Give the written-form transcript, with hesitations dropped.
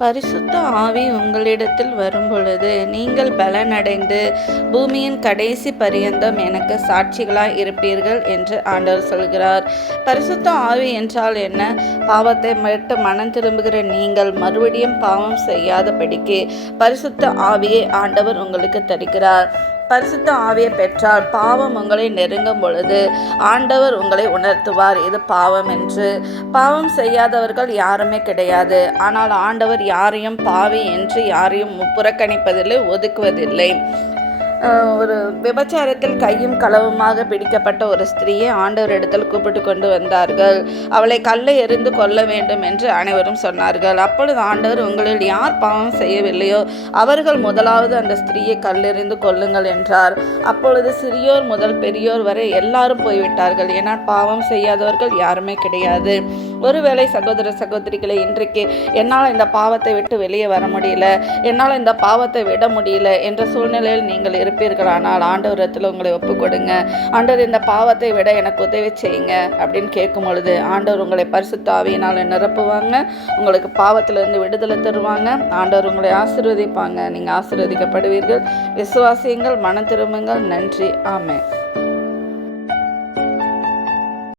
பரிசுத்த ஆவி உங்களிடத்தில் வரும்பொழுது நீங்கள் பலனடைந்து பூமியின் கடைசி பரியந்தம் எனக்கு சாட்சிகளாய் இருப்பீர்கள் என்று ஆண்டவர் சொல்கிறார். பரிசுத்த ஆவி என்றால் என்ன? பாவத்தை விட்டு மனம் திரும்புகிற நீங்கள் மறுபடியும் பாவம் செய்யாதபடிக்கு பரிசுத்த ஆவியை ஆண்டவர் உங்களுக்கு தருகிறார். பரிசுத்த ஆவியை பெற்றால் பாவம் உங்களை நெருங்கும் பொழுது ஆண்டவர் உங்களை உணர்த்துவார் இது பாவம் என்று. பாவம் செய்யாதவர்கள் யாருமே கிடையாது. ஆனால் ஆண்டவர் யாரையும் பாவி என்று யாரையும் புறக்கணிப்பதில்லை, ஒதுக்குவதில்லை. ஒரு விபச்சாரத்தில் கையும் களவுமாக பிடிக்கப்பட்ட ஒரு ஸ்திரீயை ஆண்டவர் இடத்தில் கூப்பிட்டு கொண்டு வந்தார்கள். அவளை கல்லை எறிந்து கொல்ல வேண்டும் என்று அனைவரும் சொன்னார்கள். அப்பொழுது ஆண்டவர், உங்களில் யார் பாவம் செய்யவில்லையோ அவர்கள் முதலாவது அந்த ஸ்திரீயை கல்லெறிந்து கொல்லுங்கள் என்றார். அப்பொழுது சிறியோர் முதல் பெரியோர் வரை எல்லாரும் போய்விட்டார்கள். ஏன்னா பாவம் செய்யாதவர்கள் யாருமே கிடையாது. ஒருவேளை சகோதர சகோதரிகளை, இன்றைக்கு என்னால் இந்த பாவத்தை விட்டு வெளியே வர முடியல, என்னால் இந்த பாவத்தை விட முடியல என்ற சூழ்நிலையில் நீங்கள் இருப்பீர்களானால் ஆண்டவரத்தில் உங்களை ஒப்பு கொடுங்க. ஆண்டவர், இந்த பாவத்தை விட எனக்கு உதவி செய்யுங்க அப்படின்னு கேட்கும் பொழுது ஆண்டவர் உங்களை பரிசுத்த ஆவியினால் நிரப்புவாங்க. உங்களுக்கு பாவத்திலிருந்து விடுதலை தருவாங்க. ஆண்டவர் உங்களை ஆசீர்வதிப்பாங்க. நீங்கள் ஆசீர்வதிக்கப்படுவீர்கள். விசுவாசியுங்கள், மனம் திரும்புங்கள். நன்றி. ஆமென்.